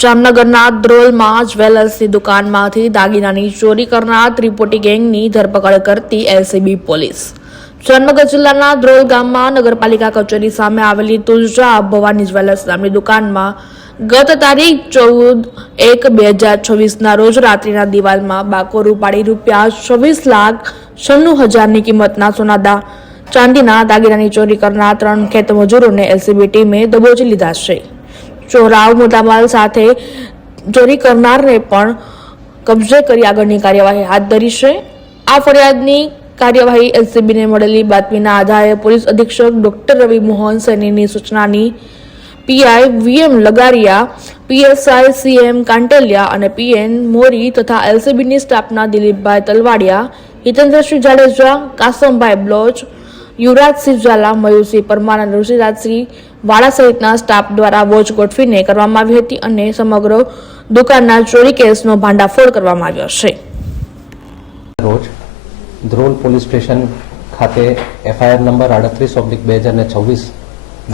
જામનગરના ધ્રોલમાં જ્વેલર્સની દુકાનમાંથી દાગીનાની ચોરી કરનાર ત્રિપુટી ગેંગની ધરપકડ કરતી એલસીબી પોલીસ. જામનગર જિલ્લાના ધ્રોલ ગામમાં નગરપાલિકા કચેરી સામે આવેલી તુલજા ભવાની જ્વેલર્સ નામની દુકાનમાં ગત તારીખ 14/1/2026 રોજ રાત્રિના દિવાલમાં બાકોરું પાડી ₹26,96,000ની કિંમતના સોના ચાંદીના દાગીનાની ચોરી કરનાર 3 ખેતમજૂરોને એલસીબી ટીમે દબોચી લીધા છે. ચોરાવ મુદ્દામાલ સાથે ચોરી કરનારને પણ કબજે કરી આગળની કાર્યવાહી હાથ ધરી છે. આ ફરિયાદની કાર્યવાહી એલસીબીને મળેલી બાતમીના આધારે પોલીસ અધિક્ષક ડોક્ટર રવિ મોહન સૈનીની સૂચનાની PI VM Lagariya, PSI CM Kanteliya અને પીએન મોરી તથા એલસીબીની સ્ટાફના દિલીપભાઈ તલવાડિયા, હિતેન્દ્રસિંહ જાડેજા, કાસમભાઈ બ્લોચ, યુવરાજસિંહ ઝાલા, મયુરસિંહ પરમાર અને ઋષિરાજસિંહ વાળા સહિતના સ્ટાફ દ્વારા વોચ ગોઠવીને કરવામાં આવી હતી અને સમગ્ર દુકાનના ચોરી કેસનો ભાંડાફોડ કરવામાં આવ્યો છે. રોજ ધ્રોલ પોલીસ સ્ટેશન ખાતે એફઆઈઆર નંબર 38/2026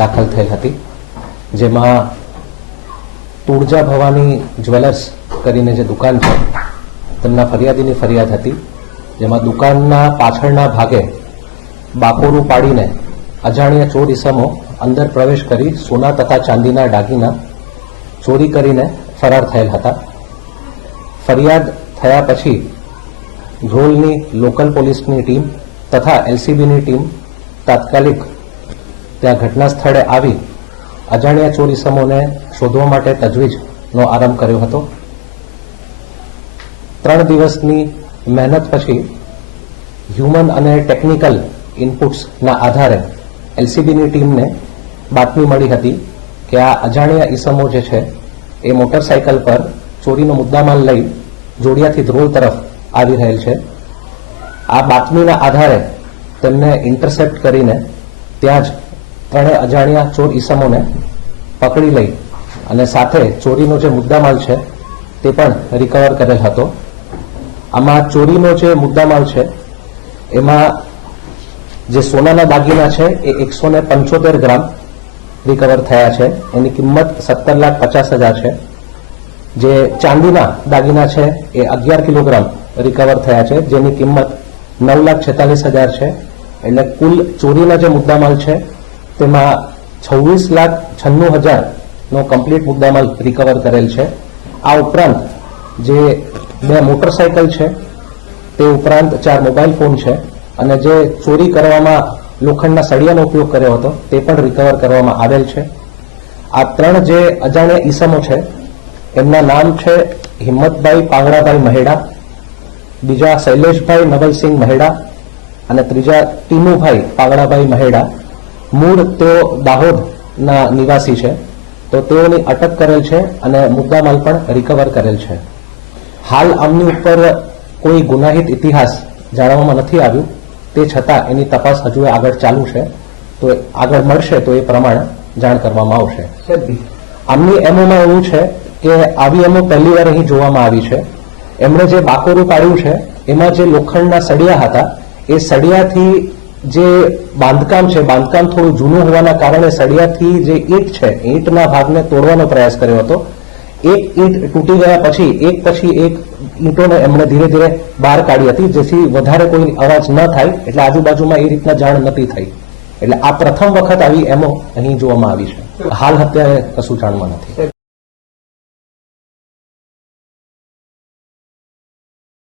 દાખલ થયેલ હતી, જેમાં તુળજા ભવાની જ્વેલર્સ કરીને જે દુકાન છે તેમના ફરિયાદીની ફરિયાદ હતી, જેમાં દુકાનના પાછળના ભાગે બાકોરું પાડીને અજાણ્યા ચોર ઇસમો અંદર પ્રવેશ કરી સોના તથા ચાંદીના દાગીના ચોરી કરીને ફરાર થયેલ હતા. ફરિયાદ થયા પછી ધ્રોલની લોકલ પોલીસની ટીમ તથા એલસીબીની ટીમ તાત્કાલિક ત્યાં ઘટના સ્થળે આવી અજાણ્યા ચોર ઇસમોને શોધવા માટે તજવીજનો આરંભ કર્યો હતો. 3 દિવસની મહેનત પછી હ્યુમન અને ટેકનિકલ ઇનપુટ્સના આધારે એલસીબીની ટીમને બાતમી મળી હતી કે આ અજાણ્યા ઇસમો જે છે એ મોટરસાયકલ પર ચોરીનો મુદ્દામાલ લઈ જોડિયાથી ધ્રોલ તરફ આવી રહેલ છે. આ બાતમીના આધારે તેમને ઇન્ટરસેપ્ટ કરીને ત્યાં જ 3 અજાણ્યા ચોર ઇસમોને પકડી લઈ અને સાથે ચોરીનો જે મુદ્દામાલ છે તે પણ રિકવર કરેલ હતો. આમાં ચોરીનો જે મુદ્દામાલ છે એમાં જે સોનાના દાગીના છે એ 175 ગ્રામ રિકવર થયા છે, એની કિંમત 17,50,000 છે. જે ચાંદીના દાગીના છે એ 11 કિલોગ્રામ રિકવર થયા છે, જેની કિંમત 9,46,000 છે. એટલે કુલ ચોરીના જે મુદ્દામાલ છે તેમાં 26,96,000નો કમ્પ્લીટ મુદ્દામાલ રિકવર કરેલ છે. આ ઉપરાંત જે 2 મોટરસાયકલ છે તે ઉપરાંત 4 મોબાઈલ ફોન છે અને જે ચોરી કરવામાં લોખંડના સળિયાનો ઉપયોગ કર્યો હતો તે પણ રિકવર કરવામાં આવેલ છે. આ 3 જે અજાણ્યા ઈસમો છે એમના નામ છે હિંમતભાઈ પાંગડાભાઈ મહેડા, બીજા શૈલેષભાઈ નવલસિંહ મહેડા અને ત્રીજા ટીનુભાઈ પાંગડાભાઈ મહેડા. મૂળ તેઓ દાહોદના નિવાસી છે, તો તેઓની અટક કરેલ છે અને મુદ્દામાલ પણ રિકવર કરેલ છે. હાલ આમની ઉપર કોઈ ગુનાહિત ઇતિહાસ જાણવામાં નથી આવ્યું, તે છતાં એની તપાસ હજુ આગળ ચાલુ છે, તો આગળ મળશે તો એ પ્રમાણે જાણ કરવામાં આવશે. આમની એમઓમાં એવું છે કે આવી એમઓ પહેલી વાર અહીં જોવામાં આવી છે. એમણે જે બાકોરું પાડ્યું છે એમાં જે લોખંડના સળિયા હતા એ સળિયાથી જે બાંધકામ છે, બાંધકામ થોડું જૂનું હોવાના કારણે સળિયાથી જે ઈંટ છે ઈંટના ભાગને તોડવાનો પ્રયાસ કર્યો હતો. એક ઈંટ તૂટી ગયા પછી એક ઈંટોને એમણે ધીરે ધીરે બહાર કાઢી હતી, જેથી વધારે કોઈ અવાજ ન થાય, એટલે આજુબાજુમાં એ રીતના જાણ નથી થઈ. એટલે આ પ્રથમ વખત આવી એમઓ અહીં જોવામાં આવી છે. હાલ અત્યારે કશું જાણમાં નથી.